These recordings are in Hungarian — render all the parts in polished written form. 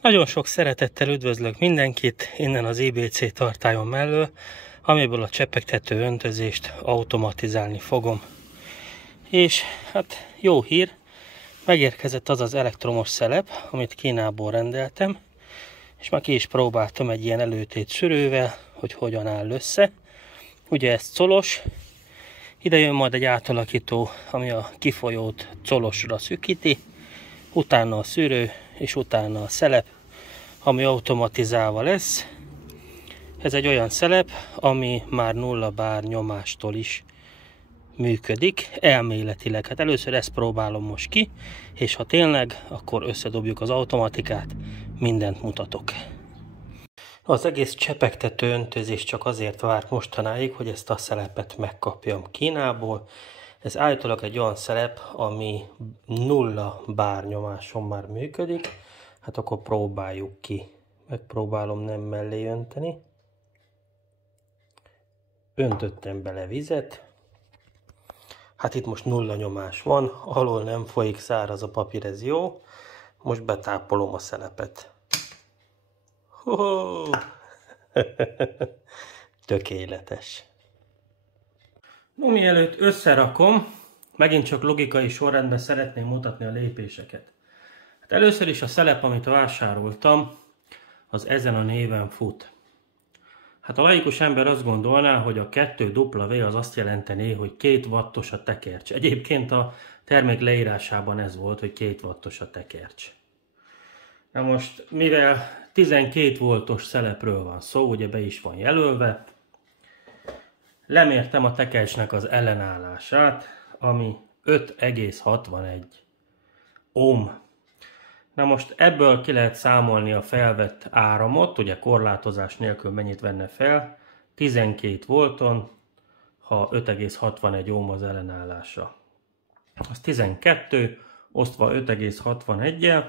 Nagyon sok szeretettel üdvözlök mindenkit innen az IBC tartályon mellől, amiből a csepegtető öntözést automatizálni fogom. És hát jó hír, megérkezett az az elektromos szelep, amit Kínából rendeltem, és már ki is próbáltam egy ilyen előtét szűrővel, hogy hogyan áll össze. Ugye ez colos, ide jön majd egy átalakító, ami a kifolyót colosra szűkíti, utána a szűrő, és utána a szelep, ami automatizálva lesz. Ez egy olyan szelep, ami már 0 bar nyomástól is működik, elméletileg. Hát először ezt próbálom most ki, és ha tényleg, akkor összedobjuk az automatikát, mindent mutatok. Az egész csepegtető öntözés csak azért várt mostanáig, hogy ezt a szelepet megkapjam Kínából. Ez állítólag egy olyan szelep, ami 0 bar nyomáson már működik. Hát akkor próbáljuk ki. Megpróbálom nem mellé önteni. Öntöttem bele vizet. Hát itt most 0 nyomás van, alól nem folyik, száraz a papír, ez jó. Most betápolom a szelepet. Tökéletes. No, mielőtt összerakom, megint csak logikai sorrendben szeretném mutatni a lépéseket. Hát először is a szelep, amit vásároltam, az ezen a néven fut. Hát a laikus ember azt gondolná, hogy a 2W az azt jelentené, hogy 2 wattos a tekercs. Egyébként a termék leírásában ez volt, hogy 2 wattos a tekercs. Na most, mivel 12 voltos szelepről van szó, ugye be is van jelölve, lemértem a tekercsnek az ellenállását, ami 5,61 ohm. Na most ebből ki lehet számolni a felvett áramot, ugye korlátozás nélkül mennyit venne fel, 12 volton, ha 5,61 ohm az ellenállása. Az 12 osztva 5,61-jel,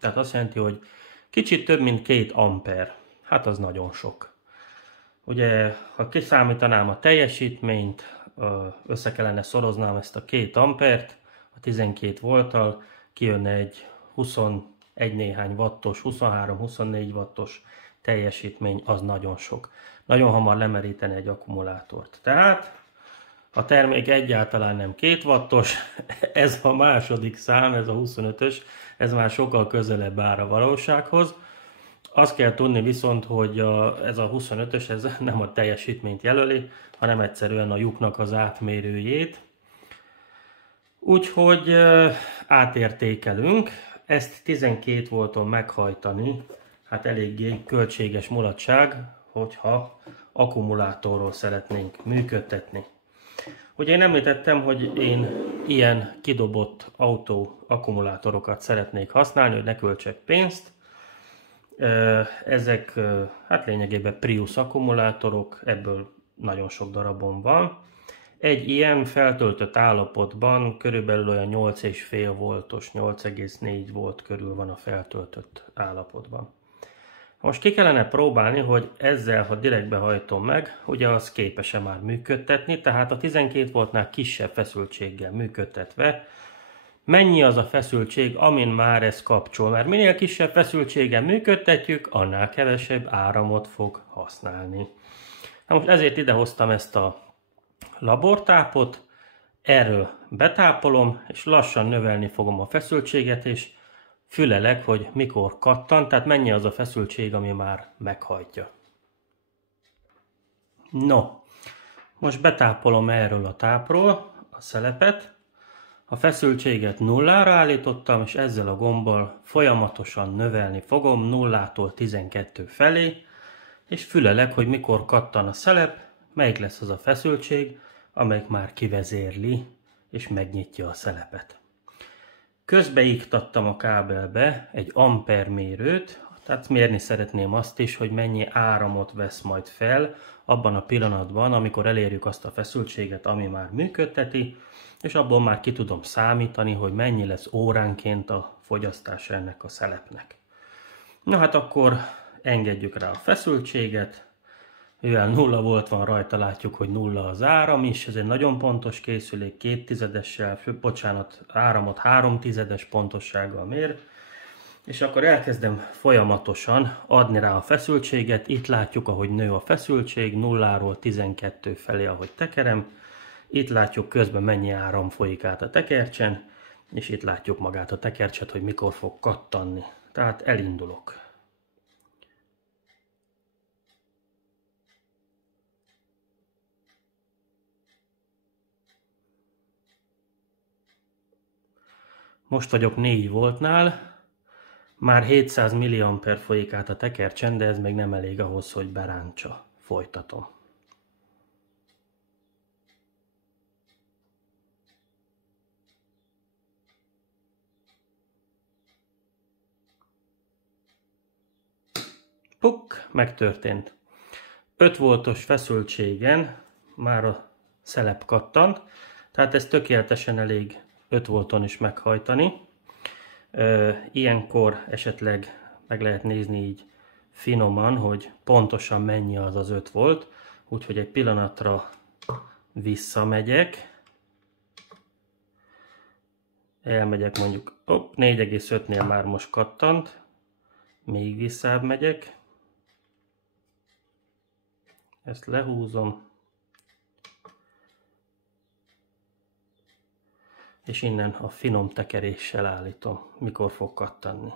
tehát azt jelenti, hogy kicsit több mint 2 amper. Hát az nagyon sok. Ugye, ha kiszámítanám a teljesítményt, össze kellene szoroznám ezt a 2 ampert, a 12 volttal, kijönne egy 21 néhány wattos, 23-24 wattos teljesítmény, az nagyon sok. Nagyon hamar lemeríteni egy akkumulátort. Tehát a termék egyáltalán nem 2 wattos, ez a második szám, ez a 25-ös, ez már sokkal közelebb áll a valósághoz. Azt kell tudni viszont, hogy ez a 25-ös ez nem a teljesítményt jelöli, hanem egyszerűen a lyuknak az átmérőjét. Úgyhogy átértékelünk. Ezt 12 volton meghajtani, hát eléggé költséges mulatság, hogyha akkumulátorról szeretnénk működtetni. Ugye én említettem, hogy én ilyen kidobott autó akkumulátorokat szeretnék használni, hogy ne költsek pénzt. Ezek hát lényegében Prius akkumulátorok, ebből nagyon sok darabon van. Egy ilyen feltöltött állapotban körülbelül olyan 8,5 voltos, 8,4 volt körül van a feltöltött állapotban. Most ki kellene próbálni, hogy ezzel, ha direktbe hajtom meg, ugye az képes-e már működtetni, tehát a 12 voltnál kisebb feszültséggel működtetve, mennyi az a feszültség, amin már ez kapcsol, mert minél kisebb feszültséggel működtetjük, annál kevesebb áramot fog használni. Na most ezért idehoztam ezt a labortápot, erről betápolom, és lassan növelni fogom a feszültséget, és fülelek, hogy mikor kattan, tehát mennyi az a feszültség, ami már meghajtja. No, most betápolom erről a tápról a szelepet, a feszültséget 0-ra állítottam, és ezzel a gombbal folyamatosan növelni fogom 0-tól 12 felé, és fülelek, hogy mikor kattan a szelep, melyik lesz az a feszültség, amelyik már kivezérli, és megnyitja a szelepet. Közbeiktattam a kábelbe egy ampermérőt, tehát mérni szeretném azt is, hogy mennyi áramot vesz majd fel abban a pillanatban, amikor elérjük azt a feszültséget, ami már működteti, és abból már ki tudom számítani, hogy mennyi lesz óránként a fogyasztása ennek a szelepnek. Na hát akkor engedjük rá a feszültséget, mivel 0 volt van rajta, látjuk, hogy 0 az áram is, ez egy nagyon pontos készülék, 2 tizedessel, bocsánat, áramot 3 tizedes pontossággal mér, És akkor elkezdem folyamatosan adni rá a feszültséget. Itt látjuk, ahogy nő a feszültség, 0-ról 12 felé, ahogy tekerem. Itt látjuk közben mennyi áram folyik át a tekercsen, és itt látjuk magát a tekercset, hogy mikor fog kattanni. Tehát elindulok. Most vagyok 4 voltnál, már 700 mA folyik át a tekercsen, de ez még nem elég ahhoz, hogy berántsa. Folytatom. Puk, megtörtént. 5 voltos feszültségen már a szelep kattant, tehát ez tökéletesen elég 5 volton is meghajtani. Ilyenkor esetleg meg lehet nézni így finoman, hogy pontosan mennyi az az 5 volt, úgyhogy egy pillanatra visszamegyek. Elmegyek mondjuk, 4,5-nél már most kattant, még visszább megyek. Ezt lehúzom. És innen a finom tekeréssel állítom, mikor fog kattanni.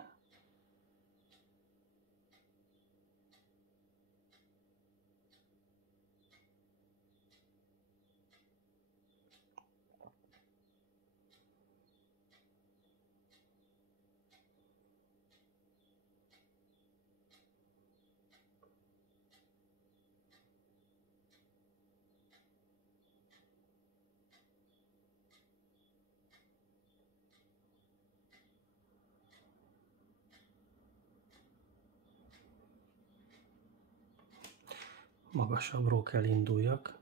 Magasabbról kell induljak.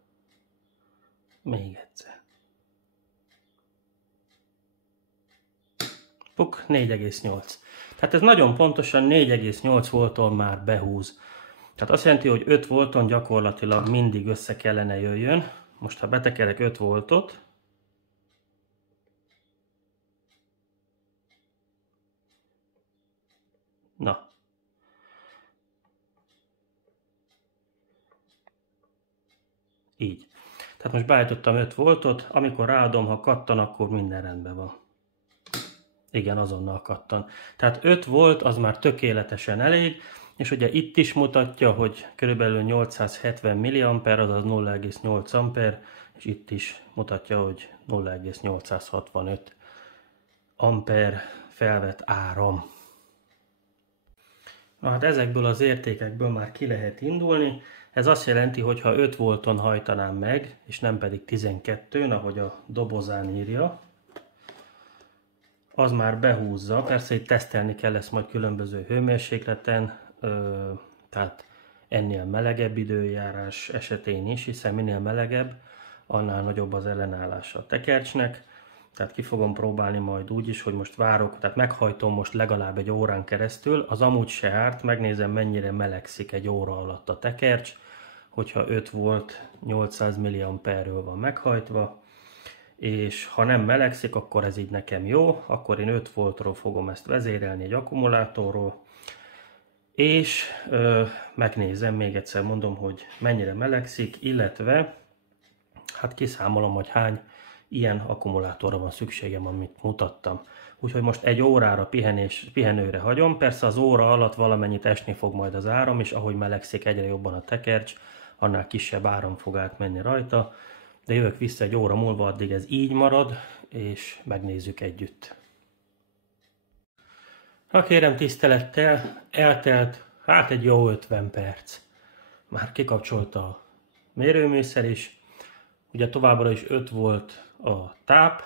Még egyszer. Puk, 4,8. Tehát ez nagyon pontosan 4,8 volton már behúz. Tehát azt jelenti, hogy 5 volton gyakorlatilag mindig össze kellene jöjjön. Most ha betekerek 5 voltot, na. Így. Tehát most beállítottam 5 voltot, amikor ráadom, ha kattan, akkor minden rendben van. Igen, azonnal kattan. Tehát 5 volt az már tökéletesen elég, és ugye itt is mutatja, hogy körülbelül 870 mA, azaz 0,8 amper, és itt is mutatja, hogy 0,865 amper felvett áram. Na hát ezekből az értékekből már ki lehet indulni. Ez azt jelenti, hogy ha 5 volton hajtanám meg, és nem pedig 12-n, ahogy a dobozán írja, az már behúzza. Persze itt tesztelni kell ezt majd különböző hőmérsékleten, tehát ennél melegebb időjárás esetén is, hiszen minél melegebb, annál nagyobb az ellenállása a tekercsnek. Tehát ki fogom próbálni majd úgy is, hogy most várok, tehát meghajtom most legalább egy órán keresztül, az amúgy se árt, megnézem mennyire melegszik egy óra alatt a tekercs, hogyha 5 volt 800 mA-ről van meghajtva, és ha nem melegszik, akkor ez így nekem jó, akkor én 5 voltról fogom ezt vezérelni egy akkumulátorról, és megnézem, még egyszer mondom, hogy mennyire melegszik, illetve hát kiszámolom, hogy hány ilyen akkumulátorra van szükségem, amit mutattam. Úgyhogy most egy órára pihenőre hagyom, persze az óra alatt valamennyit esni fog majd az áram, és ahogy melegszik egyre jobban a tekercs, annál kisebb áram fog átmenni rajta, de jövök vissza egy óra múlva, addig ez így marad, és megnézzük együtt. Ha kérem tisztelettel, eltelt hát egy jó 50 perc. Már kikapcsolta a mérőműszer is, ugye továbbra is 5 volt a táp,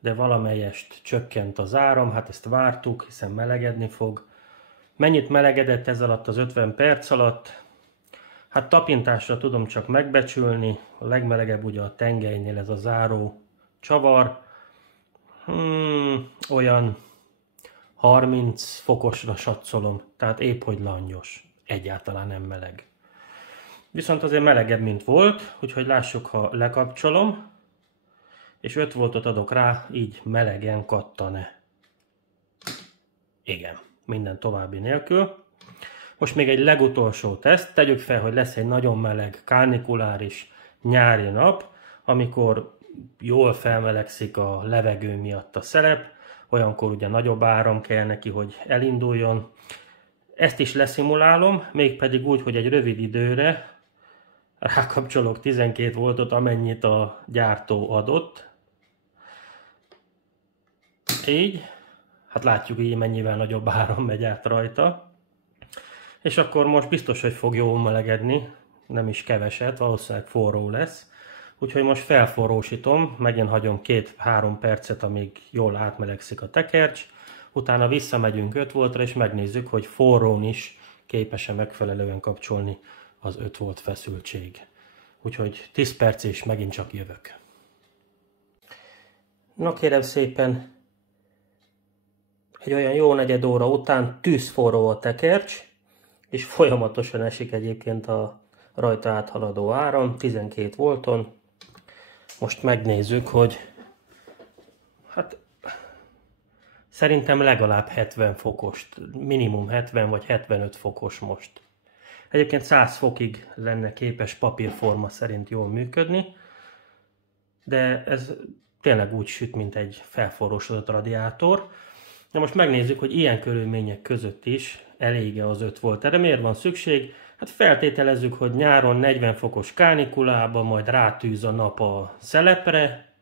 de valamelyest csökkent az áram, hát ezt vártuk, hiszen melegedni fog. Mennyit melegedett ez alatt az 50 perc alatt? Hát tapintásra tudom csak megbecsülni, a legmelegebb ugye a tengelynél ez a záró csavar, olyan 30 fokosra satszolom, tehát épp hogy langyos, egyáltalán nem meleg. Viszont azért melegebb, mint volt, úgyhogy lássuk, ha lekapcsolom, és 5 voltot adok rá, így melegen kattan-e. Igen, minden további nélkül. Most még egy legutolsó teszt, tegyük fel, hogy lesz egy nagyon meleg, karnikuláris nyári nap, amikor jól felmelegszik a levegő miatt a szelep, olyankor ugye nagyobb áram kell neki, hogy elinduljon. Ezt is leszimulálom, mégpedig úgy, hogy egy rövid időre rákapcsolok 12 voltot, amennyit a gyártó adott. Így, hát látjuk így mennyivel nagyobb áram megy át rajta. És akkor most biztos, hogy fog jól melegedni, nem is keveset, valószínűleg forró lesz. Úgyhogy most felforrósítom, megint hagyom 2-3 percet, amíg jól átmelegszik a tekercs. Utána visszamegyünk 5 voltra, és megnézzük, hogy forrón is képes-e megfelelően kapcsolni az 5 volt feszültség. Úgyhogy 10 perc és megint csak jövök. Na kérem szépen, egy olyan jó negyed óra után tűzforró a tekercs, és folyamatosan esik egyébként a rajta áthaladó áram, 12 volton. Most megnézzük, hogy hát szerintem legalább 70 fokos, minimum 70 vagy 75 fokos most. Egyébként 100 fokig lenne képes papírforma szerint jól működni, de ez tényleg úgy süt, mint egy felforrósodott radiátor. Na most megnézzük, hogy ilyen körülmények között is elég-e az 5 volt. Erre miért van szükség? Hát feltételezzük, hogy nyáron 40 fokos kánikulában majd rátűz a nap a szelepre,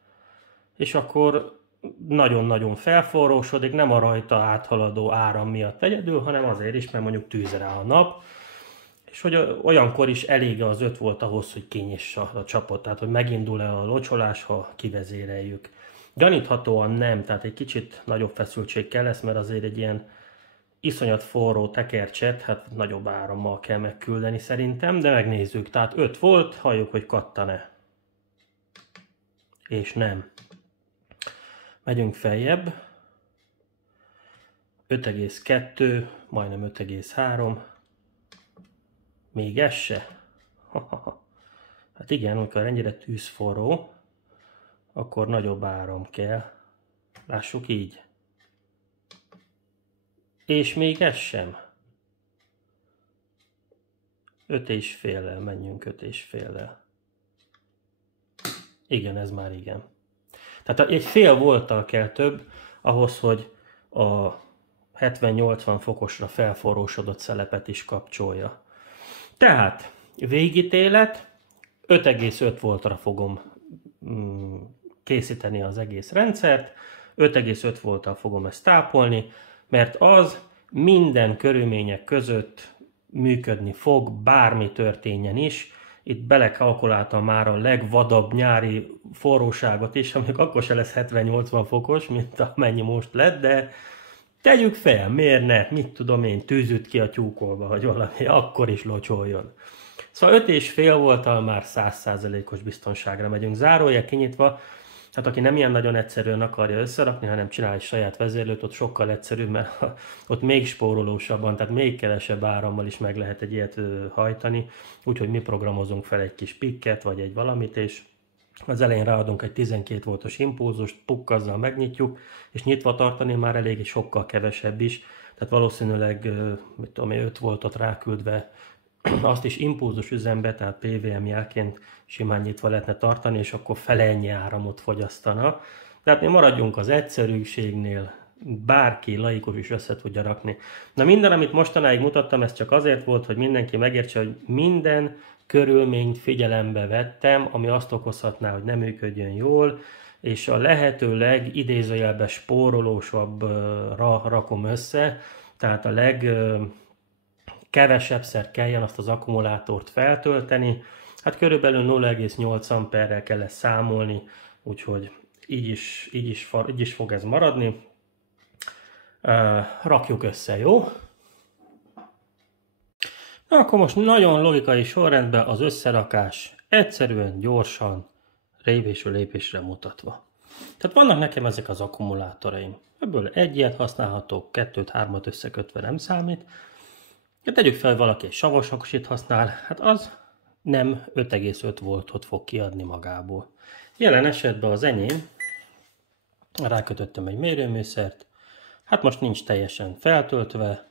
és akkor nagyon-nagyon felforrósodik, nem a rajta áthaladó áram miatt egyedül, hanem azért is, mert mondjuk tűz rá a nap, és hogy olyankor is elég az 5 volt ahhoz, hogy kinyissa a csapot, tehát hogy megindul-e a locsolás, ha kivezéreljük. Gyaníthatóan nem, tehát egy kicsit nagyobb feszültség kell lesz, mert azért egy ilyen iszonyat forró tekercset, hát nagyobb árammal kell megküldeni szerintem, de megnézzük. Tehát 5 volt, halljuk, hogy kattan-e. És nem. Megyünk feljebb. 5,2, majdnem 5,3. Még ez se? Hát igen, amikor ennyire tűzforró, akkor nagyobb áram kell. Lássuk így. És még ez sem. 5,5-lel menjünk, 5,5-lel. Igen, ez már igen. Tehát egy fél volttal kell több ahhoz, hogy a 70-80 fokosra felforrósodott szelepet is kapcsolja. Tehát végítélet, 5,5 voltra fogom készíteni az egész rendszert, 5,5 volttal fogom ezt tápolni, mert az minden körülmények között működni fog, bármi történjen is. Itt belekalkuláltam már a legvadabb nyári forróságot is, amik akkor se lesz 70-80 fokos, mint amennyi most lett, de tegyük fel, miért ne, mit tudom én, tűzüt ki a tyúkolba, vagy valami, akkor is locsoljon. Szóval 5,5 volttal már 100%-os biztonságra megyünk. Zárójel kinyitva, hát aki nem ilyen nagyon egyszerűen akarja összerakni, hanem csinál egy saját vezérlőt, ott sokkal egyszerűbb, mert ott még spórolósabban, tehát még kevesebb árammal is meg lehet egy ilyet hajtani. Úgyhogy mi programozunk fel egy kis pikket, vagy egy valamit, és az elején ráadunk egy 12 voltos impulzust, pukkazzal megnyitjuk, és nyitva tartani már elég, és sokkal kevesebb is. Tehát valószínűleg, mit tudom én, 5 voltot ráküldve, azt is impulzus üzembe, tehát PWM jelként simán nyitva lehetne tartani, és akkor fele ennyi áramot fogyasztana. Tehát mi maradjunk az egyszerűségnél, bárki laikus is össze tudja rakni. Na minden, amit mostanáig mutattam, ez csak azért volt, hogy mindenki megértse, hogy minden körülményt figyelembe vettem, ami azt okozhatná, hogy nem működjön jól, és a lehető legidézőjelben spórolósabbra rakom össze, tehát a kevesebbszer kelljen azt az akkumulátort feltölteni. Hát körülbelül 0,8 amperrel kell ezt számolni, úgyhogy így is fog ez maradni. Rakjuk össze, jó? Na akkor most nagyon logikai sorrendben az összerakás egyszerűen, gyorsan, lépésről lépésre mutatva. Tehát vannak nekem ezek az akkumulátoraim. Ebből egy ilyet használhatok, 2-3-at összekötve nem számít. Ja, tegyük fel, hogy valaki egy savas aksit használ, hát az nem 5,5 voltot fog kiadni magából. Jelen esetben az enyém, rákötöttem egy mérőműszert, Hát most nincs teljesen feltöltve,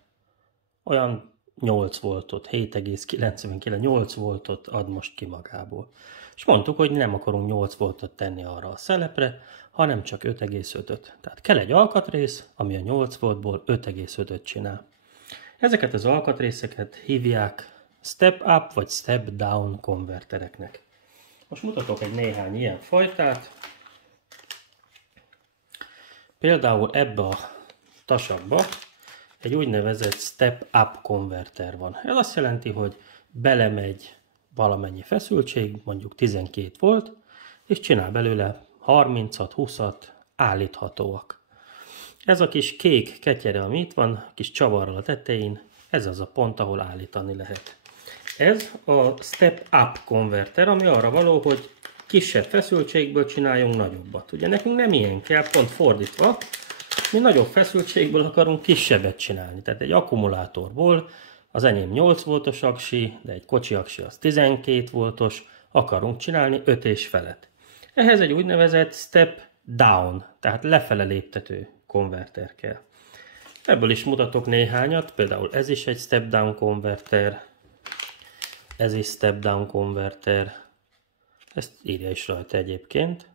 olyan 8 voltot, 7,99, 8 voltot ad most ki magából. És mondtuk, hogy nem akarunk 8 voltot tenni arra a szelepre, hanem csak 5,5-öt. Tehát kell egy alkatrész, ami a 8 voltból 5,5-öt csinál. Ezeket az alkatrészeket hívják step up vagy step down konvertereknek. Most mutatok egy néhány ilyen fajtát. Például ebbe a tasakba egy úgynevezett step up konverter van. Ez azt jelenti, hogy belemegy valamennyi feszültség, mondjuk 12 volt, és csinál belőle 30-at, 20-at, állíthatóak. Ez a kis kék ketyere, ami itt van, kis csavarral a tetején, ez az a pont, ahol állítani lehet. Ez a step up konverter, ami arra való, hogy kisebb feszültségből csináljunk nagyobbat. Ugye nekünk nem ilyen kell, pont fordítva, mi nagyobb feszültségből akarunk kisebbet csinálni. Tehát egy akkumulátorból, az enyém 8 voltos aksi, de egy kocsi aksi az 12 voltos, akarunk csinálni 5 és felet. Ehhez egy úgynevezett step down, tehát lefele léptető konverter kell. Ebből is mutatok néhányat, például ez is egy step down konverter, ez is step down konverter, ezt írja is rajta egyébként,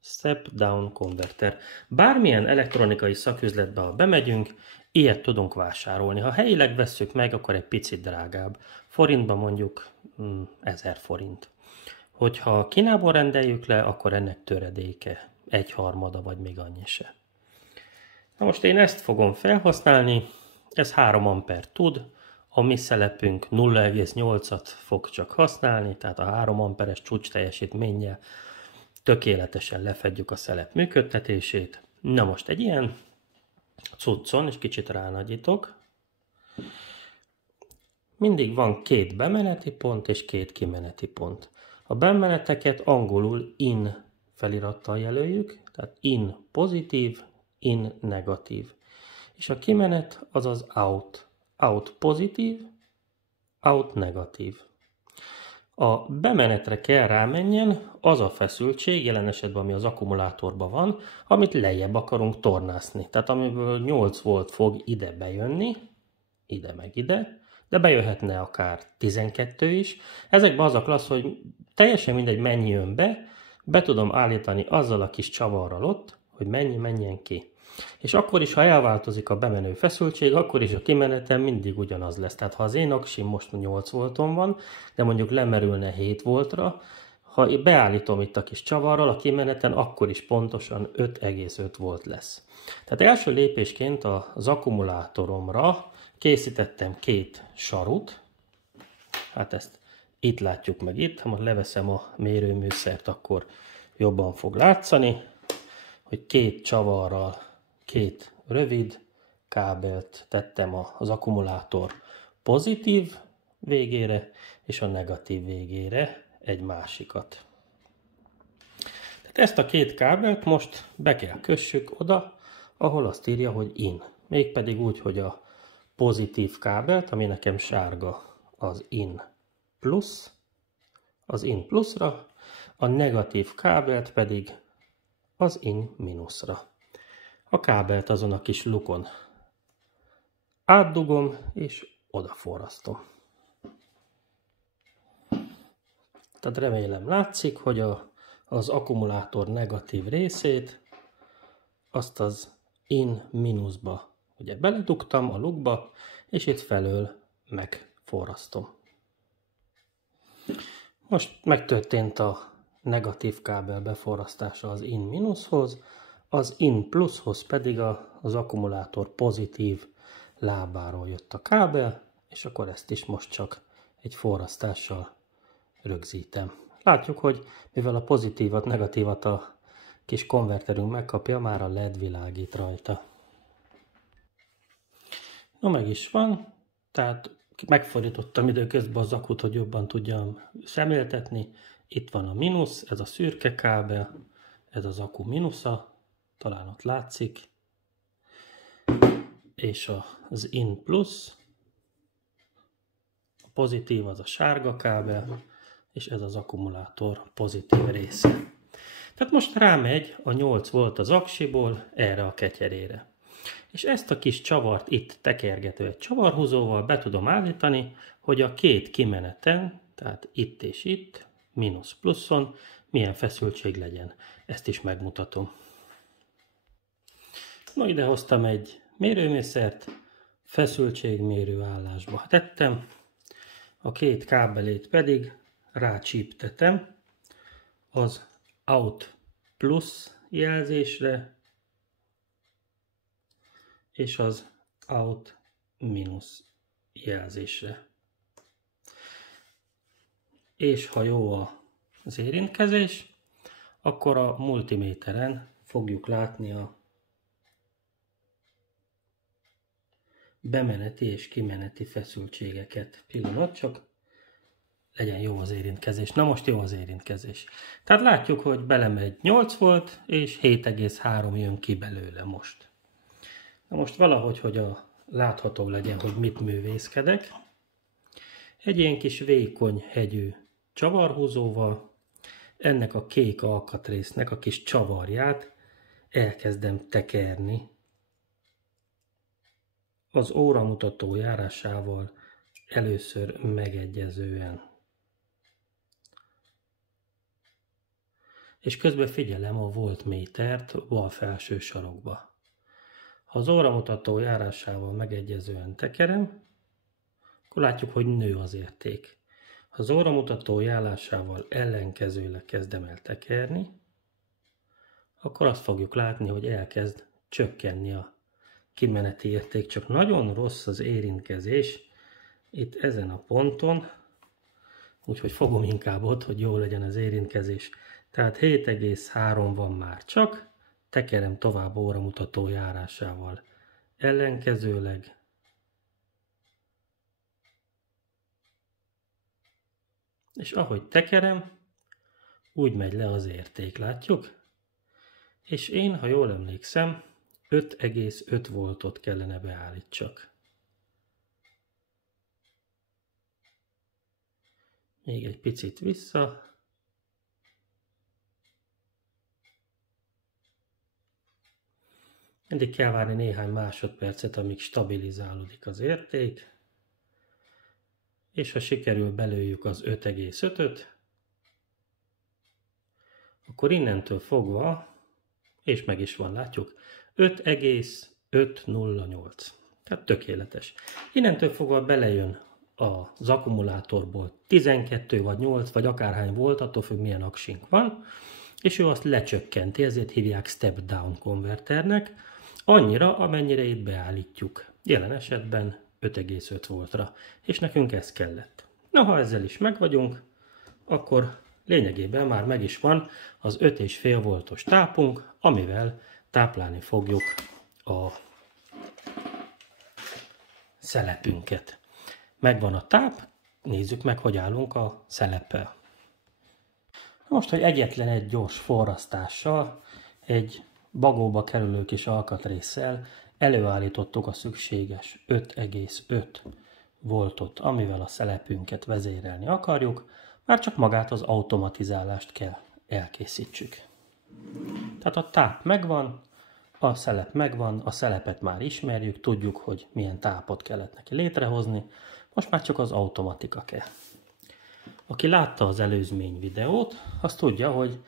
step down konverter. Bármilyen elektronikai szaküzletbe, ha bemegyünk, ilyet tudunk vásárolni. Ha helyileg vesszük meg, akkor egy picit drágább. Forintban mondjuk 1000 forint. Hogyha Kínából rendeljük le, akkor ennek töredéke, 1/3 vagy még annyi se. Na most én ezt fogom felhasználni, ez 3 amper tud, a mi szelepünk 0,8-at fog csak használni, tehát a 3 amperes csúcs teljesítménnyel tökéletesen lefedjük a szelep működtetését. Na most egy ilyen cuccon, és kicsit ránagyítok, mindig van 2 bemeneti pont és 2 kimeneti pont. A bemeneteket angolul in felirattal jelöljük, tehát in pozitív, in negatív. És a kimenet az az out. Out pozitív, out negatív. A bemenetre kell rámenjen az a feszültség, jelen esetben ami az akkumulátorban van, amit lejjebb akarunk tornászni. Tehát amiből 8 volt fog ide bejönni, ide meg ide, de bejöhetne akár 12 is. Ezekben az a klassz, hogy teljesen mindegy mennyi jön be tudom állítani azzal a kis csavarral ott, hogy mennyi menjen ki. És akkor is, ha elváltozik a bemenő feszültség, akkor is a kimenetem mindig ugyanaz lesz. Tehát ha az én aksim most 8 volton van, de mondjuk lemerülne 7 voltra, ha beállítom itt a kis csavarral a kimeneten, akkor is pontosan 5,5 volt lesz. Tehát első lépésként az akkumulátoromra készítettem 2 sarut. Hát ezt itt látjuk meg itt, ha most leveszem a mérőműszert, akkor jobban fog látszani, hogy 2 csavarral 2 rövid kábelt tettem az akkumulátor pozitív végére, és a negatív végére egy másikat. Tehát ezt a 2 kábelt most be kell kössük oda, ahol azt írja, hogy in. Mégpedig úgy, hogy a pozitív kábelt, ami nekem sárga, az in plusz, az in pluszra, a negatív kábelt pedig az in mínuszra. A kábelt azon a kis lukon átdugom és odaforrasztom. Tehát remélem látszik, hogy az akkumulátor negatív részét azt az in mínuszba ugye beledugtam a lukba, és itt felől megforrasztom. Most megtörtént a negatív kábel beforrasztása az in mínuszhoz, az in pluszhoz pedig az akkumulátor pozitív lábáról jött a kábel, és akkor ezt is most csak egy forrasztással rögzítem. Látjuk, hogy mivel a pozitívat, negatívat a kis konverterünk megkapja, már a LED világít rajta. No, meg is van, tehát megfordítottam időközben az akut, hogy jobban tudjam szemléltetni. Itt van a mínusz, ez a szürke kábel, ez az akku mínusza, talán ott látszik, és az in plusz, a pozitív az a sárga kábel, és ez az akkumulátor pozitív része. Tehát most rámegy a 8 volt az aksiból erre a ketyerére. És ezt a kis csavart itt tekergető egy csavarhúzóval be tudom állítani, hogy a két kimeneten, tehát itt és itt, mínusz-pluszon, milyen feszültség legyen. Ezt is megmutatom. Na, ide hoztam egy mérőmészert, feszültségmérő állásba tettem, a két kábelét pedig rácsíptetem az out plusz jelzésre, és az out mínusz jelzésre. És ha jó az érintkezés, akkor a multiméteren fogjuk látni a bemeneti és kimeneti feszültségeket. Pillanat, csak legyen jó az érintkezés. Na most jó az érintkezés. Tehát látjuk, hogy belemegy 8 volt, és 7,3 jön ki belőle most. Na most valahogy, hogy látható legyen, hogy mit művészkedek. Egy ilyen kis vékony hegyű csavarhúzóval ennek a kék alkatrésznek a kis csavarját elkezdem tekerni az óramutató járásával először megegyezően. És közben figyelem a voltmétert bal felső sarokba. Ha az óramutató járásával megegyezően tekerem, akkor látjuk, hogy nő az érték. Ha az óramutató járásával ellenkezőleg kezdem el tekerni, akkor azt fogjuk látni, hogy elkezd csökkenni a kimeneti érték, csak nagyon rossz az érintkezés itt ezen a ponton, úgyhogy fogom inkább ott, hogy jó legyen az érintkezés. Tehát 7,3 van már csak, tekerem tovább óramutató járásával ellenkezőleg, és ahogy tekerem, úgy megy le az érték, látjuk? És én, ha jól emlékszem, 5,5 voltot kellene beállítsak. Még egy picit vissza. Mindig kell várni néhány másodpercet, amíg stabilizálódik az érték. És ha sikerül belőjük az 5,5-öt, akkor innentől fogva, és meg is van, látjuk, 5,508. Tehát tökéletes. Innentől fogva belejön az akkumulátorból 12 vagy 8 vagy akárhány volt, attól függ milyen aksink van, és ő azt lecsökkenti, ezért hívják step down konverternek, annyira, amennyire itt beállítjuk. Jelen esetben 5,5 voltra, és nekünk ez kellett. Na, ha ezzel is megvagyunk, akkor lényegében már meg is van az 5,5 voltos tápunk, amivel táplálni fogjuk a szelepünket. Megvan a táp, nézzük meg, hogy állunk a szeleppel. Most, hogy egyetlen egy gyors forrasztással, egy bagóba kerülő kis alkatrésszel előállítottuk a szükséges 5,5 voltot, amivel a szelepünket vezérelni akarjuk, már csak magát az automatizálást kell elkészítsük. Tehát a táp megvan, a szelep megvan, a szelepet már ismerjük, tudjuk, hogy milyen tápot kellett neki létrehozni, most már csak az automatika kell. Aki látta az előzmény videót, az tudja, hogy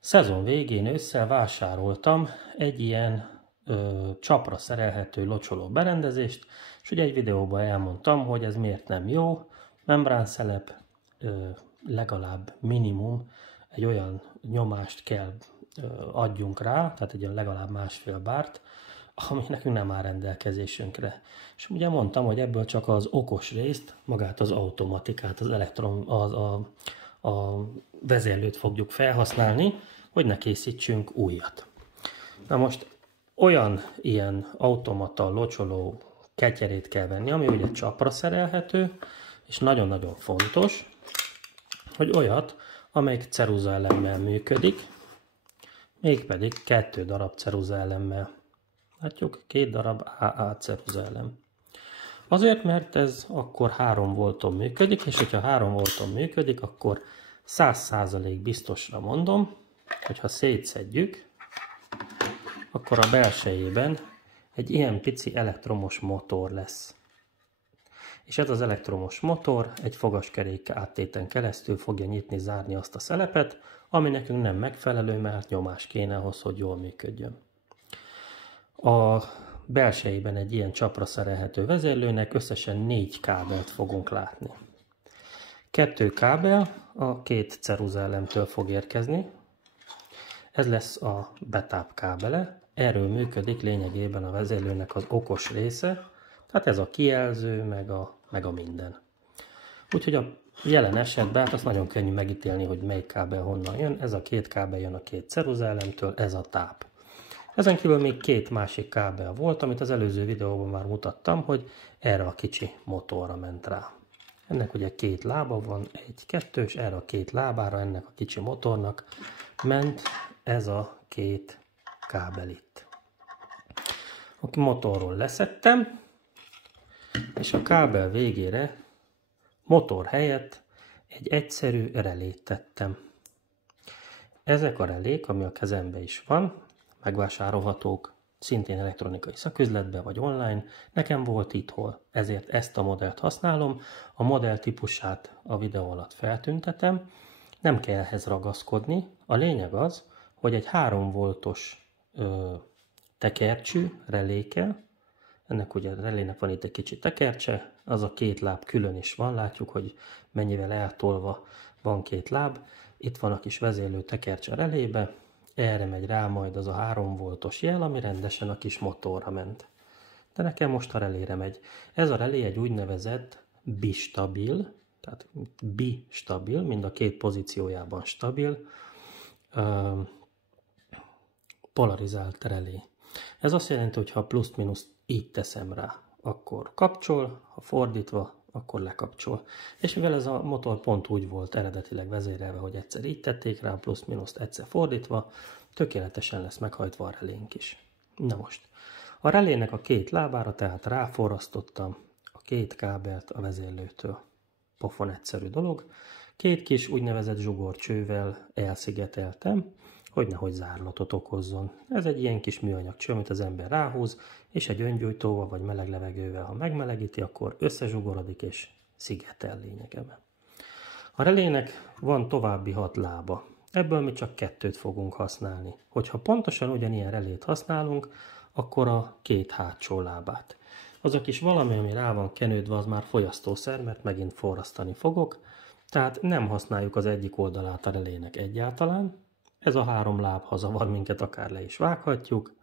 szezon végén ősszel vásároltam egy ilyen csapra szerelhető locsoló berendezést, és ugye egy videóban elmondtam, hogy ez miért nem jó, membránszzelep, legalább minimum egy olyan nyomást kell adjunk rá, tehát egy legalább 1,5 bárt, ami nekünk nem áll rendelkezésünkre. És ugye mondtam, hogy ebből csak az okos részt, magát az automatikát, az a vezérlőt fogjuk felhasználni, hogy ne készítsünk újat. Na most olyan ilyen automata locsoló ketyerét kell venni, ami ugye csapra szerelhető, és nagyon-nagyon fontos, hogy olyat, amelyik ceruzaelemmel működik, mégpedig 2 darab ceruzaelemmel. Látjuk, 2 darab AA ceruzaelem. Azért, mert ez akkor 3 volton működik, és hogyha 3 volton működik, akkor 100% biztosra mondom, hogyha szétszedjük, akkor a belsejében egy ilyen pici elektromos motor lesz. És ez az elektromos motor egy fogaskerék áttéten keresztül fogja nyitni, zárni azt a szelepet, ami nekünk nem megfelelő, mert nyomás kéne ahhoz, hogy jól működjön. A belsejében egy ilyen csapra szerelhető vezérlőnek összesen 4 kábelt fogunk látni. 2 kábel a 2 ceruzaelemtől fog érkezni. Ez lesz a betáp kábele. Erről működik lényegében a vezérlőnek az okos része, tehát ez a kijelző, meg a minden. Úgyhogy a jelen esetben hát azt nagyon könnyű megítélni, hogy melyik kábel honnan jön. Ez a 2 kábel jön a 2 ceruzaelemtől, ez a táp. Ezen kívül még 2 másik kábel volt, amit az előző videóban már mutattam, hogy erre a kicsi motorra ment rá. Ennek ugye 2 lába van, 1, 2, és erre a 2 lábára ennek a kicsi motornak ment ez a 2 kábel itt. A motorról leszettem, és a kábel végére motor helyett egy egyszerű relét tettem. Ezek a relék, ami a kezemben is van, megvásárolhatók szintén elektronikai szaküzletben vagy online, nekem volt itthon, ezért ezt a modellt használom, a modell típusát a videó alatt feltüntetem, nem kell ehhez ragaszkodni, a lényeg az, hogy egy 3 voltos tekercsű relékkel, ennek ugye a relének van itt egy kicsi tekercse, az a 2 láb külön is van, látjuk, hogy mennyivel eltolva van 2 láb, itt van a kis vezérlő tekercse a relébe, erre megy rá majd az a 3 voltos jel, ami rendesen a kis motorra ment. De nekem most a relére megy. Ez a relé egy úgynevezett bistabil, tehát bistabil, mind a 2 pozíciójában stabil, polarizált relé. Ez azt jelenti, hogy ha plusz-minusz így teszem rá, akkor kapcsol, ha fordítva, akkor lekapcsol. És mivel ez a motor pont úgy volt eredetileg vezérelve, hogy egyszer így tették rá, plusz-minuszt egyszer fordítva, tökéletesen lesz meghajtva a relénk is. Na most, a relének a 2 lábára tehát ráforrasztottam a 2 kábelt a vezérlőtől. Pofon egyszerű dolog. 2 kis úgynevezett zsugorcsővel elszigeteltem, hogy nehogy zárlatot okozzon. Ez egy ilyen kis műanyag cső, amit az ember ráhúz, és egy öngyújtóval vagy meleg levegővel, ha megmelegíti, akkor összezsugorodik és szigetel lényegében. A relének van további 6 lába. Ebből mi csak 2-t fogunk használni. Hogyha pontosan ugyanilyen relét használunk, akkor a 2 hátsó lábát. Az a kis valami, ami rá van kenődve, az már fogyasztószer, mert megint forrasztani fogok. Tehát nem használjuk az egyik oldalát a relének egyáltalán. Ez a 3 láb, ha zavar minket, akár le is vághatjuk.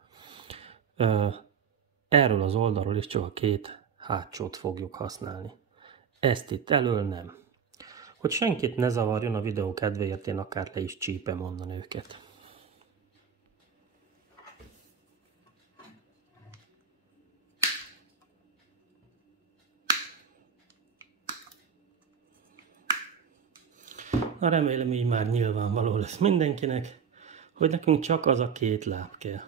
Erről az oldalról is csak a 2 hátsót fogjuk használni. Ezt itt elől nem. Hogy senkit ne zavarjon a videó kedvéért, én akár le is csípem onnan őket. Na, remélem, így már nyilvánvaló lesz mindenkinek, hogy nekünk csak az a 2 láb kell.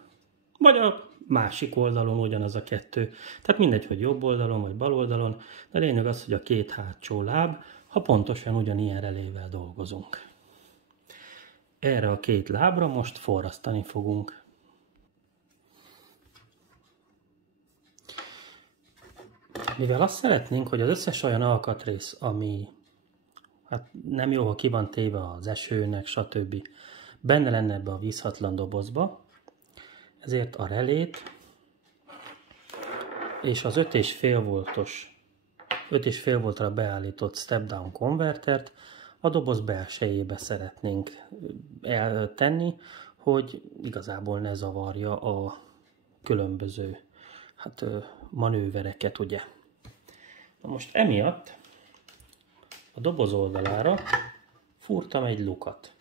Vagy a másik oldalon ugyanaz a 2. Tehát mindegy, hogy jobb oldalon vagy bal oldalon, de lényeg az, hogy a 2 hátsó láb, ha pontosan ugyanilyen relével dolgozunk. Erre a 2 lábra most forrasztani fogunk. Mivel azt szeretnénk, hogy az összes olyan alkatrész, ami hát nem jó, ha ki van téve az esőnek, stb. Benne lenne ebbe a vízhatlan dobozba, ezért a relét és az 5,5 voltos, 5,5 voltra beállított step-down konvertert a doboz belsejébe szeretnénk eltenni, hogy igazából ne zavarja a különböző manővereket, ugye. Na most emiatt a doboz oldalára fúrtam egy lukat.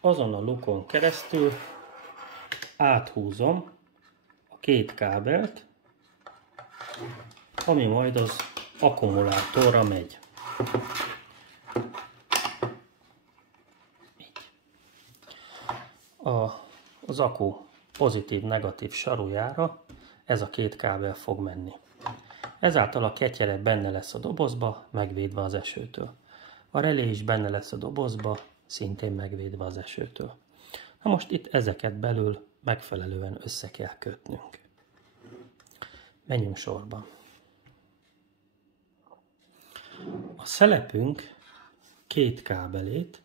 Azon a lukon keresztül áthúzom a 2 kábelt, ami majd az akkumulátorra megy. Így. Az akku pozitív-negatív sarujára ez a 2 kábel fog menni. Ezáltal a ketyere benne lesz a dobozba, megvédve az esőtől. A relé is benne lesz a dobozba, szintén megvédve az esőtől. Na most itt ezeket belül megfelelően össze kell kötnünk. Menjünk sorba. A szelepünk két kábelét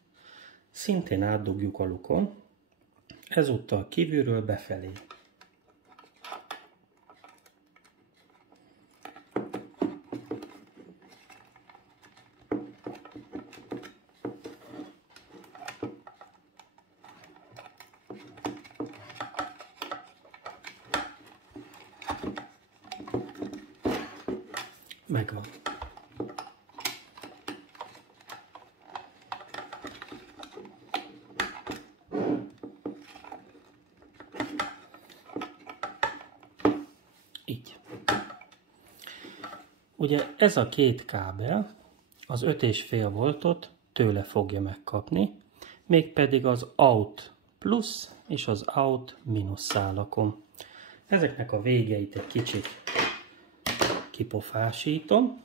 szintén átdugjuk a lukon, ezúttal kívülről befelé. Megvan. Így. Ugye ez a két kábel az 5,5 voltot tőle fogja megkapni, mégpedig az out plusz és az out mínusz szálakon. Ezeknek a végeit egy kicsit kipofásítom.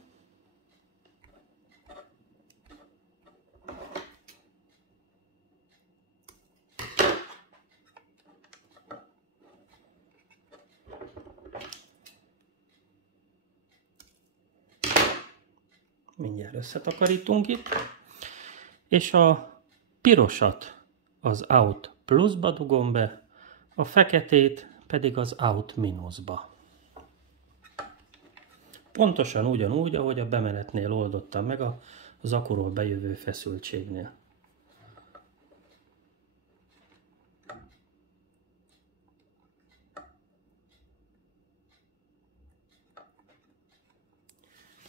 Mindjárt összetakarítunk itt. És a pirosat az out pluszba dugom be, a feketét pedig az out mínuszba. Pontosan ugyanúgy, ahogy a bemenetnél oldottam meg az akuról bejövő feszültségnél.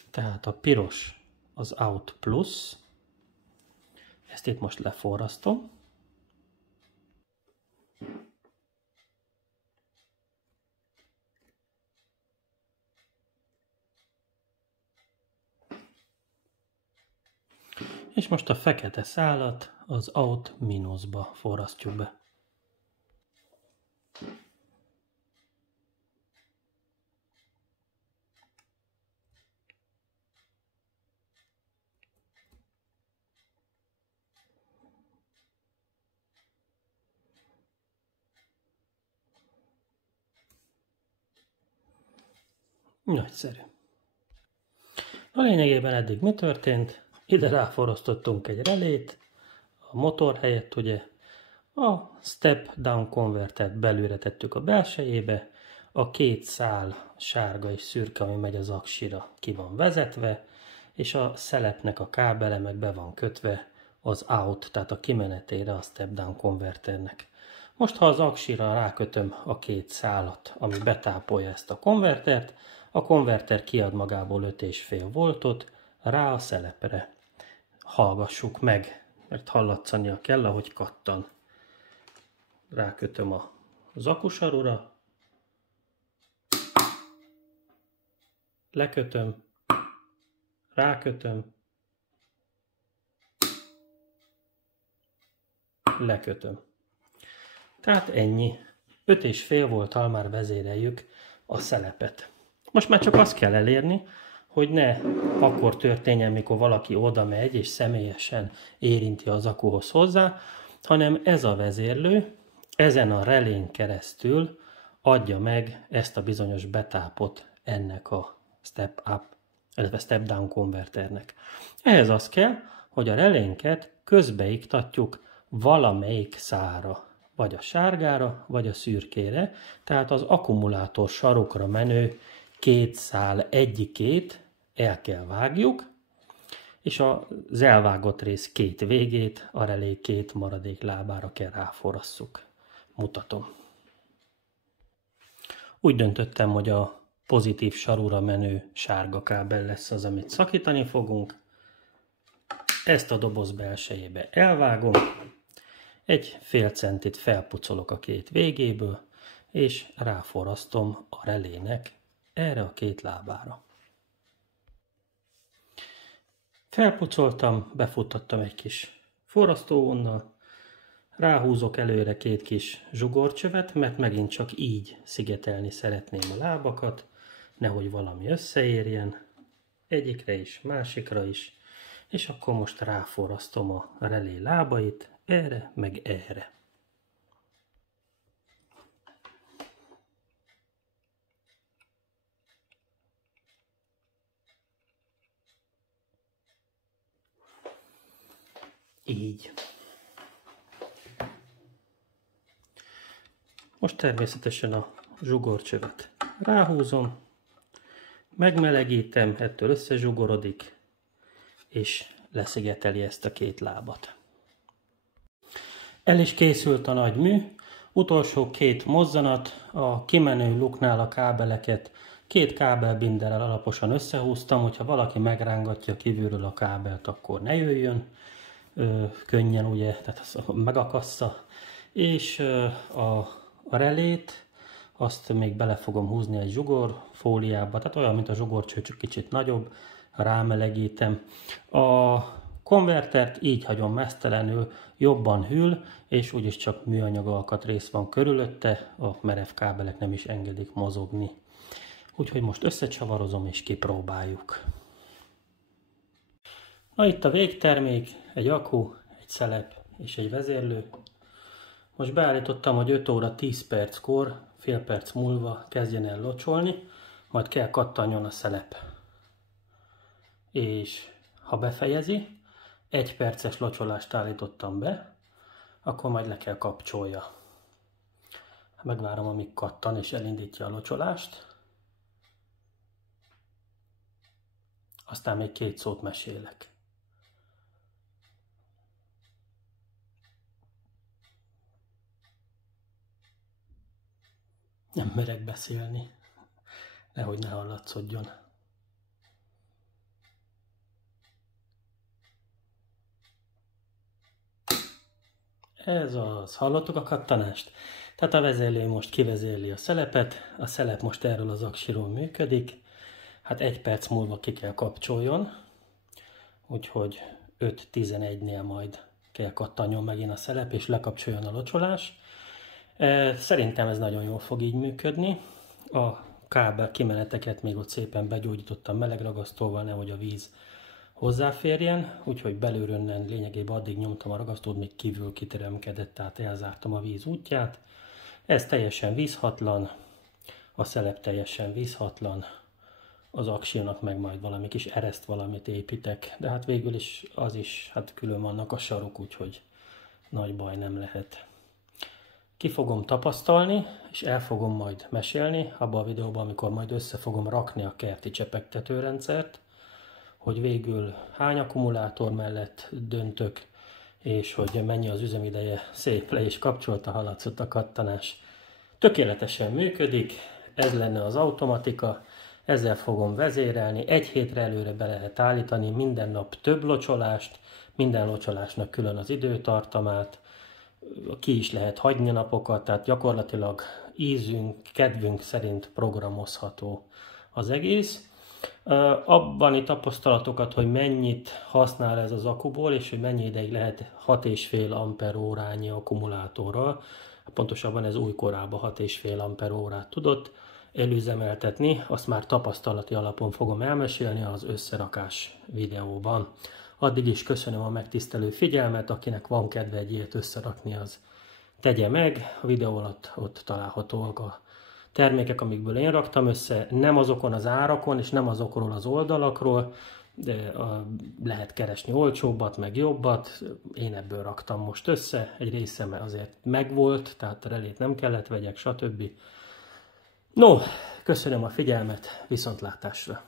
Tehát a piros az out plusz, ezt itt most leforrasztom. És most a fekete szálat az out mínuszba forrasztjuk be. Nagyszerű. A lényegében eddig mi történt? Ide ráforrasztottunk egy relét, a motor helyett ugye a step down konvertert belülre tettük a belsejébe, a két szál sárga és szürke, ami megy az aksira, ki van vezetve, és a szelepnek a kábele meg be van kötve az out, tehát a kimenetére a step down konverternek. Most ha az aksira rákötöm a két szálat, ami betápolja ezt a konvertert, a konverter kiad magából 5,5 voltot rá a szelepre. Hallgassuk meg, mert hallatszania kell, ahogy kattan. Rákötöm az akusarura, lekötöm, rákötöm, lekötöm. Tehát ennyi. 5,5 volttal már vezéreljük a szelepet. Most már csak azt kell elérni, hogy ne akkor történjen, mikor valaki oda megy és személyesen érinti az akuhoz hozzá, hanem ez a vezérlő ezen a relén keresztül adja meg ezt a bizonyos betápot ennek a step up, illetve step down konverternek. Ehhez az kell, hogy a relénket közbeiktatjuk valamelyik szálra, vagy a sárgára, vagy a szürkére, tehát az akkumulátor sarokra menő két szál egyikét el kell vágjuk, és az elvágott rész két végét a relé két maradék lábára kell ráforrasszuk. Mutatom. Úgy döntöttem, hogy a pozitív sarúra menő sárga kábel lesz az, amit szakítani fogunk. Ezt a doboz belsejébe elvágom, egy fél centit felpucolok a két végéből, és ráforrasztom a relének erre a két lábára. Felpucoltam, befuttattam egy kis forrasztóvonnal, ráhúzok előre két kis zsugorcsövet, mert megint csak így szigetelni szeretném a lábakat, nehogy valami összeérjen, egyikre is, másikra is, és akkor most ráforrasztom a relé lábait, erre meg erre. Így. Most természetesen a zsugorcsövet ráhúzom, megmelegítem, ettől összezsugorodik, és leszigeteli ezt a két lábat. El is készült a nagy mű, utolsó két mozzanat, a kimenő luknál a kábeleket két kábelbinderrel alaposan összehúztam, hogyha valaki megrángatja kívülről a kábelt, akkor ne jöjjön könnyen, ugye, tehát az megakassza, és a relét azt még bele fogom húzni egy zsugorfóliába, tehát olyan, mint a zsugorcső, csak kicsit nagyobb, rámelegítem. A konvertert így hagyom meztelenül, jobban hűl, és úgyis csak műanyag alkatrész van körülötte, a merev kábelek nem is engedik mozogni. Úgyhogy most összecsavarozom és kipróbáljuk. Na itt a végtermék, egy akku, egy szelep és egy vezérlő. Most beállítottam, hogy 5 óra 10 perckor, fél perc múlva kezdjen el locsolni, majd kell kattanjon a szelep. És ha befejezi, 1 perces locsolást állítottam be, akkor majd le kell kapcsolja. Megvárom, amíg kattan és elindítja a locsolást. Aztán még 2 szót mesélek. Nem merek beszélni, nehogy ne hallatszódjon. Ez az, hallottuk a kattanást? Tehát a vezérlő most kivezérli a szelepet, a szelep most erről az aksiról működik, hát 1 perc múlva ki kell kapcsoljon, úgyhogy 5-11-nél majd kell kattanjon megint a szelep és lekapcsoljon a locsolás. Szerintem ez nagyon jól fog így működni. A kábel kimeneteket még ott szépen begyógyítottam melegragasztóval, nehogy a víz hozzáférjen, úgyhogy belülről lényegében addig nyomtam a ragasztót, még kívül kiteremkedett, tehát elzártam a víz útját. Ez teljesen vízhatlan, a szelep teljesen vízhatlan, az aksinak meg majd valami kis ereszt valamit építek, de hát végül is az is, hát külön vannak a sarok, úgyhogy nagy baj nem lehet. Ki fogom tapasztalni, és el fogom majd mesélni abban a videóban, amikor majd össze fogom rakni a kerti csepegtetőrendszert, hogy végül hány akkumulátor mellett döntök, és hogy mennyi az üzemideje. Szép le is kapcsolta, hallatszott a kattanás. Tökéletesen működik, ez lenne az automatika, ezzel fogom vezérelni, 1 hétre előre be lehet állítani, minden nap több locsolást, minden locsolásnak külön az időtartamát, ki is lehet hagyni napokat, tehát gyakorlatilag ízünk, kedvünk szerint programozható az egész. Abban tapasztalatokat, hogy mennyit használ ez az akuból, és hogy mennyi ideig lehet 6,5 amperórányi akkumulátorral, pontosabban ez újkorában 6,5 amperórát tudott előzemeltetni, azt már tapasztalati alapon fogom elmesélni az összerakás videóban. Addig is köszönöm a megtisztelő figyelmet, akinek van kedve egy ilyet összerakni, az tegye meg. A videó alatt ott találhatóak a termékek, amikből én raktam össze, nem azokon az árakon, és nem azokról az oldalakról, de lehet keresni olcsóbbat, meg jobbat. Én ebből raktam most össze, egy részem azért megvolt, tehát relét nem kellett vegyek, stb. No, köszönöm a figyelmet, viszontlátásra!